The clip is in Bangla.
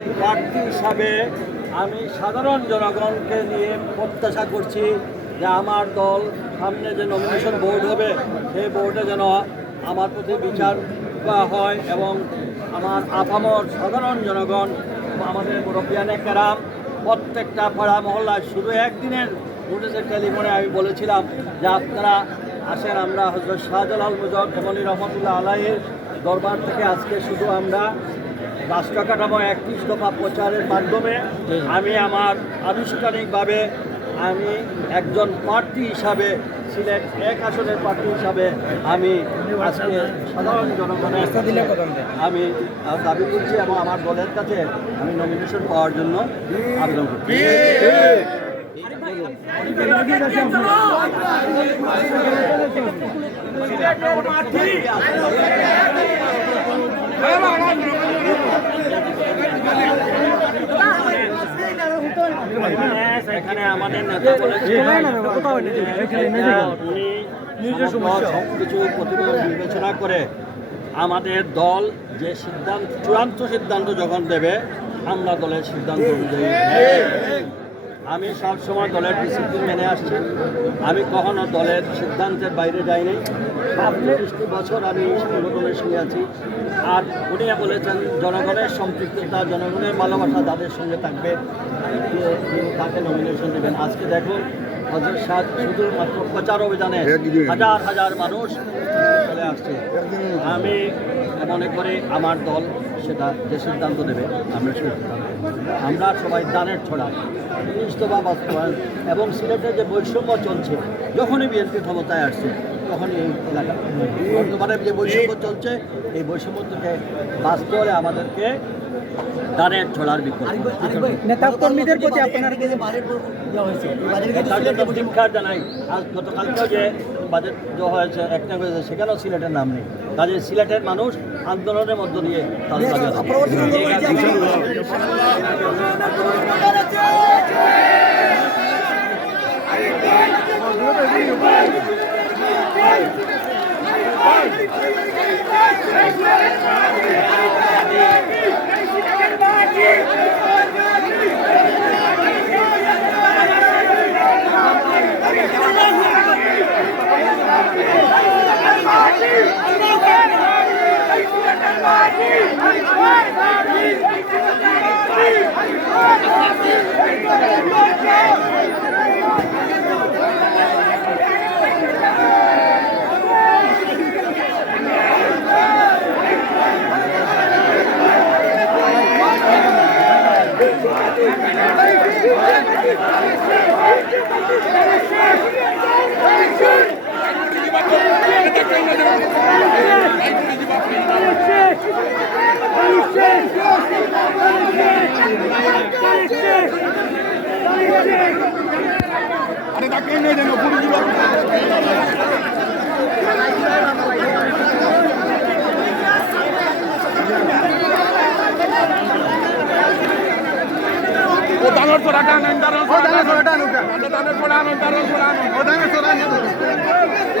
প্রার্থী হিসাবে আমি সাধারণ জনগণকে নিয়ে প্রত্যাশা করছি যে আমার দল সামনে যে নমিনেশন বোর্ড হবে সেই বোর্ডে যেন আমার প্রতি বিচার করা হয় এবং আমার আপামর সাধারণ জনগণ আমাদের মুরব্বিয়ানে কেরাম প্রত্যেকটা পাড়া মহল্লায় শুধু একদিনের নোটিশের টেলিফোনে আমি বলেছিলাম যে আপনারা আসেন, আমরা হযরত শাহজালাল মুজাদ্দেদ রহমতুল্লাহ আলাইহির দরবার থেকে আজকে শুধু আমরা রাষ্ট্র কাঠামো 31 দফা প্রচারের মাধ্যমে আমি আমার আনুষ্ঠানিকভাবে আমি একজন প্রার্থী হিসাবে সিলেট 1 আসনের প্রার্থী হিসাবে আমি আজকে সাধারণ জনগণের আমি দাবি করছি এবং আমার দলের কাছে আমি নমিনেশন পাওয়ার জন্য আবেদন করছি। এখানে আমাদের নেতা সবকিছু প্রতিবেদন বিবেচনা করে আমাদের দল যে চূড়ান্ত সিদ্ধান্ত যখন দেবে আমরা দলের সিদ্ধান্ত অনুযায়ী আমি সবসময় দলের ডিসিপ্লিন মেনে আসছি। আমি কখনো দলের সিদ্ধান্তের বাইরে যাইনি। 37 বছর আমি সংগঠনের সঙ্গে আছি। আর উনি বলেছেন জনগণের সম্পৃক্ততা, জনগণের ভালোবাসা তাদের সঙ্গে থাকবে, তিনি তাকে নমিনেশন দেবেন। আজকে দেখুন হযরত শাহ শুধুমাত্র প্রচার অভিযানে হাজার হাজার মানুষ চলে আসছে। আমি মনে করি আমার দল সেটা যে সিদ্ধান্ত দেবে আমরা সবাই দানের ছড়া ইস্তফা বাস্তবায়ন এবং সিলেটে যে বৈষম্য চলছে, যখনই বিএনপি ক্ষমতায় আসছে তখনই এই এলাকা বর্তমানে যে বৈষম্য চলছে এই বৈষম্য থেকে বাঁচতে হলে আমাদেরকে দানের ছড়ার বিকল্প নেতাকর্মীদের প্রতি আপনার ধিক্কার জানাই। আজ গতকালকেও যে বাজেট দেওয়া হয়েছে একটা হয়েছে সেখানেও সিলেটের নাম নেই। কাজে সিলেটের মানুষ আন্দোলনের মধ্য দিয়ে তাদের দানের ফোড়াটা আনেন, দানের ফোড়াটা আনুন, দানের ফোড়া আনুন, দানের ফোড়া আনুন, দানের ফোড়া আনুন।